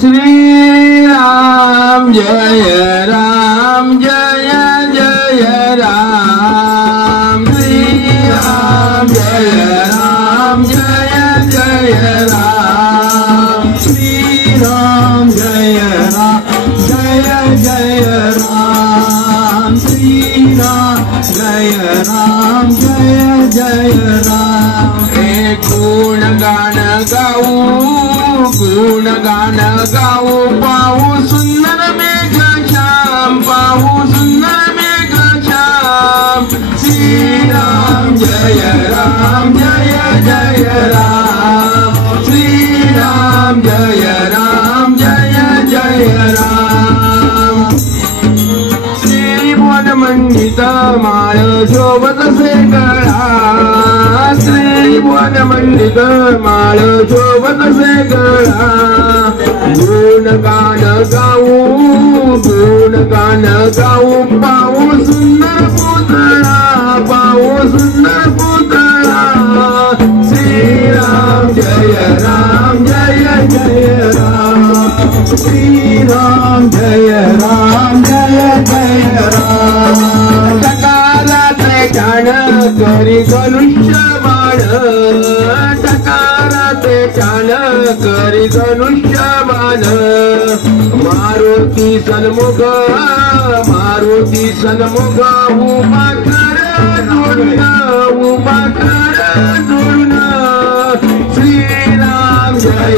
श्री राम जय राम जय जय राम श्री राम जय राम जय जय राम श्री राम जय जय राम श्री राम जय जय राम एक गुणगान गाऊ पाहू सुंदर मेघ श्याम पाहू सुंदर मेघ श्याम श्री राम जय जय राम श्री राम जय जय राम श्री भुवन मंडित माळ शोभत से गळा श्री भुवन मंडित माळ शोभत से गळा गुणगान गाऊ पाहू सुंदर पुतळा श्री राम जय जय राम श्री राम जय जय राम टकाराचे छान करी धनुष्य बाण टकाराचे छान करी धनुष्य बाण मारुती सन्मुख उभा कर जोडून श्री राम जय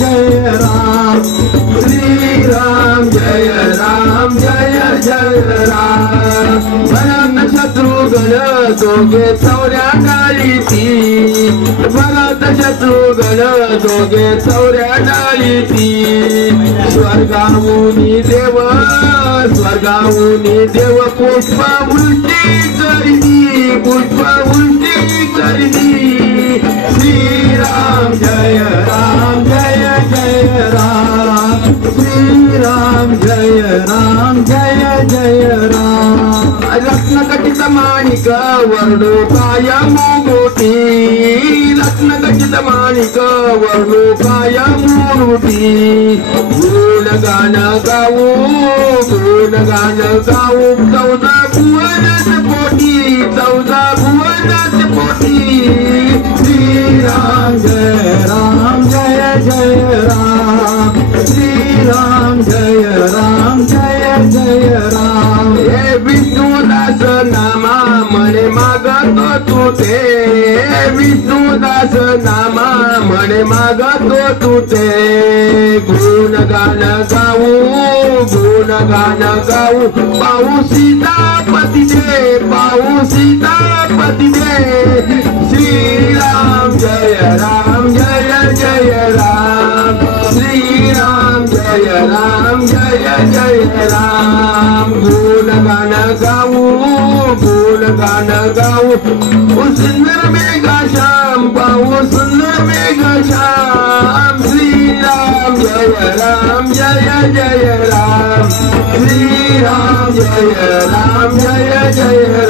जय राम श्री राम जय जय राम भरत शत्रुघ्न दोघे चौऱ्या डाळीती भरत शत्रुघ्न दोघे चौऱ्या डाळीती स्वर्गाहुनी देव पुष्पवृष्टी करिनी श्री राम जय जय राम श्री राम जय जय राम रत्नकटित माणिक वर्णो काय मुमुटी रत्नकटित माणिक वर्णो काय मुमुटी गुणगान गाऊ चौदा भुवनात पोटी श्री राम जय जय राम श्री राम जय जय राम हे विष्णुदास नामा म्हणे मागतो तुते विष्णुदास नामा म्हणे मागतो तुते गुणगान गाऊ पाहू सीतापती दे श्री राम जय जय राम श्री राम जय जय राम गुणगान गाऊ सुंदर मेघ श्याम पाहू सुंदर मेघ श्याम श्री राम जय जय राम श्री राम जय जय